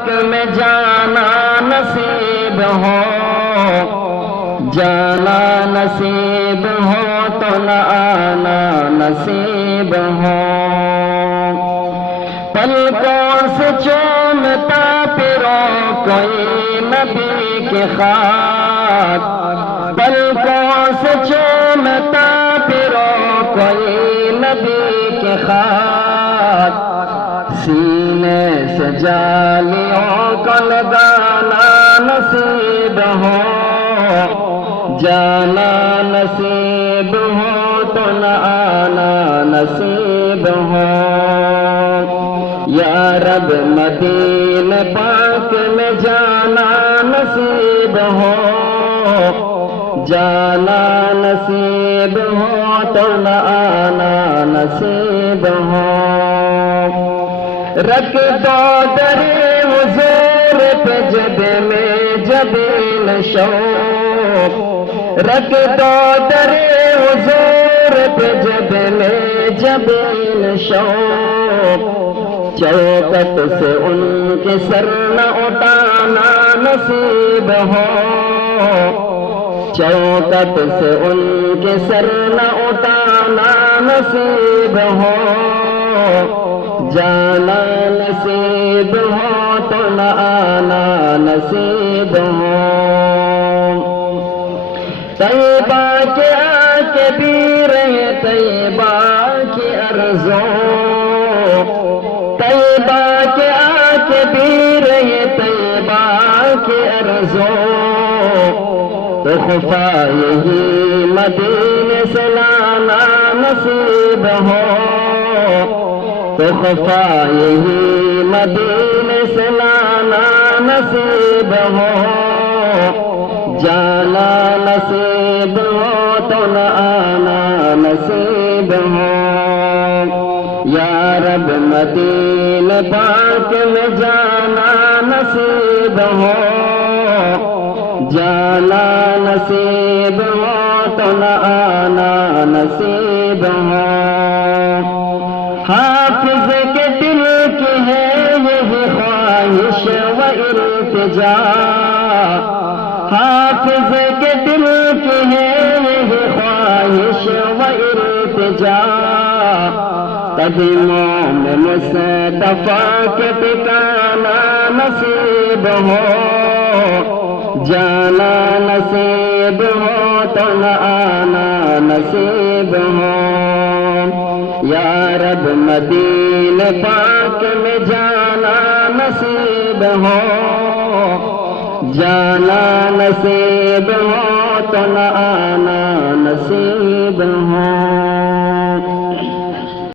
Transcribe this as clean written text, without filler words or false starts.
حق میں جانا نصیب ہو، جانا نصیب ہو تو نہ آنا نصیب ہو۔ پلکوں سے چومتا پھرو کوئی نبی کے خاک، پلکوں سے چومتا پھرو کوئی نبی کے خاک، سینے سے جالیوں کو لگانا نصیب ہو، جانا نصیب ہو تو نہ آنا نصیب ہو۔ یا رب مدینے پاک میں جانا نصیب ہو، جانا نصیب ہو تو نہ آنا نصیب ہو۔ رکھ دو در حضور پہ جب میں جبین شوق، رکھ دو در حضور پہ جب میں جبین شوق، چوکٹ سے ان کے سر نہ اٹھانا نصیب ہو، چوکٹ سے ان کے سر نہ اٹھانا نصیب ہو، جانا نصیب ہو تو نہ آنا نصیب ہو۔ طیبہ کے آکے بھی رہے طیبہ کی ارزوں، طیبہ کے آکے بھی رہے طیبہ کی ارزوں، تو خفا یہی مدینے سے لانا نصیب ہو، تو خفا یہی مدینے سے لانا نصیب ہو، جانا نصیب ہو تو نہ آنا نصیب ہو۔ یا رب مدینے پاک میں جانا نصیب ہو، جانا نصیب ہو تو نہ آنا نصیب ہو۔ حافظ کے دل کی ہے یہی خواہش و التجا، حافظ کے دل کی ہے یہی خواہش و التجا، قدموں میں مصطفیٰ کے ٹھکانا نصیب ہو، جانا نصیب ہو تو نہ آنا نصیب ہو۔ یا رب مدینے پاک میں جانا نصیب ہو، جانا نصیب ہو تو نہ آنا نصیب ہو۔